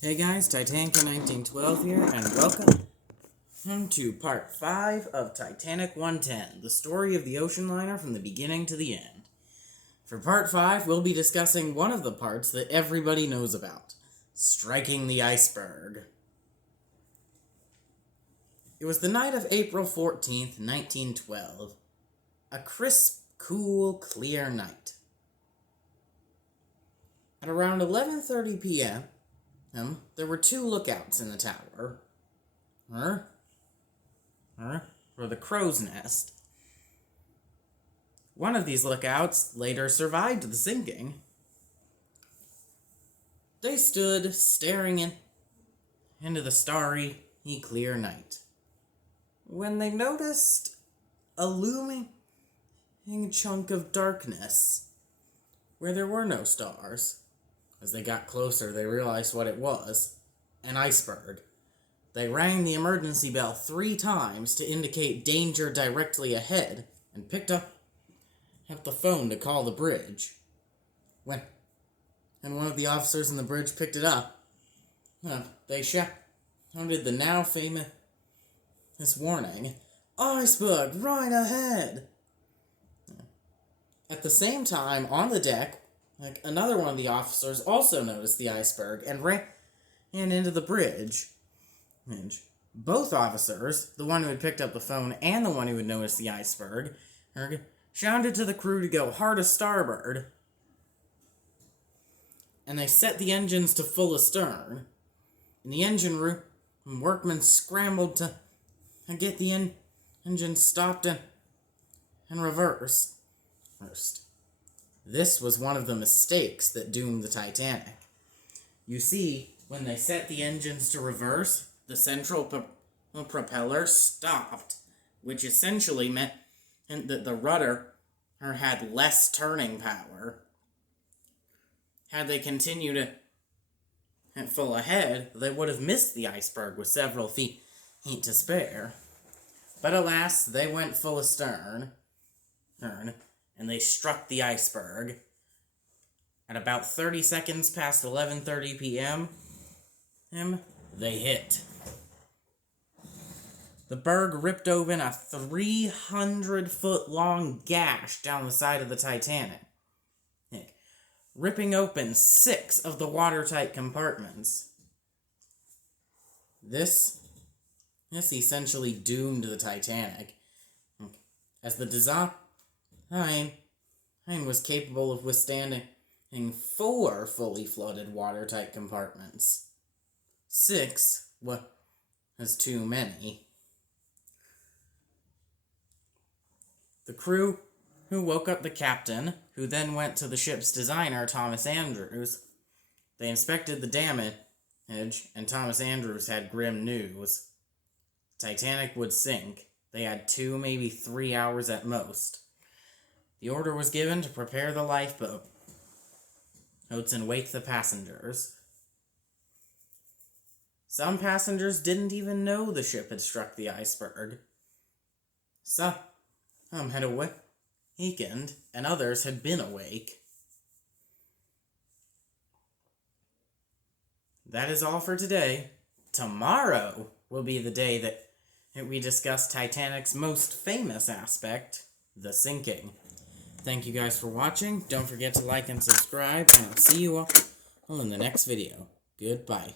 Hey guys, Titanic in 1912 here, and welcome to part 5 of Titanic 110, the story of the ocean liner from the beginning to the end. For part 5, we'll be discussing one of the parts that everybody knows about, striking the iceberg. It was the night of April 14th, 1912. A crisp, cool, clear night. At around 11:30 p.m., there were two lookouts in the tower. For the crow's nest. One of these lookouts later survived the sinking. They stood staring into the starry, clear night, when they noticed a looming chunk of darkness where there were no stars. As they got closer, they realized what it was: an iceberg. They rang the emergency bell 3 times to indicate danger directly ahead and picked up the phone to call the bridge. When one of the officers in the bridge picked it up, they shouted the now famous warning, "Iceberg, right ahead!" At the same time, on the deck, another one of the officers also noticed the iceberg and ran into the bridge. Both officers, the one who had picked up the phone and the one who had noticed the iceberg, shouted to the crew to go hard starboard. And they set the engines to full astern. In the engine room, workmen scrambled to get the engine stopped and reversed. This was one of the mistakes that doomed the Titanic. You see, when they set the engines to reverse, the central propeller stopped, which essentially meant that the rudder had less turning power. Had they continued at full ahead, they would have missed the iceberg with several feet to spare. But alas, they went full astern, and they struck the iceberg. At about 30 seconds past 11:30 p.m., they hit. The berg ripped open a 300-foot-long gash down the side of the Titanic, ripping open 6 of the watertight compartments. This essentially doomed the Titanic, as the design was capable of withstanding 4 fully flooded watertight compartments. 6 was too many. The crew, who woke up the captain, who then went to the ship's designer, Thomas Andrews. They inspected the damage, and Thomas Andrews had grim news. Titanic would sink. They had 2, maybe 3 hours at most. The order was given to prepare the lifeboats and wake the passengers. Some passengers didn't even know the ship had struck the iceberg. Some had awakened, and others had been awake. That is all for today. Tomorrow will be the day that we discuss Titanic's most famous aspect, the sinking. Thank you guys for watching. Don't forget to like and subscribe, and I'll see you all in the next video. Goodbye.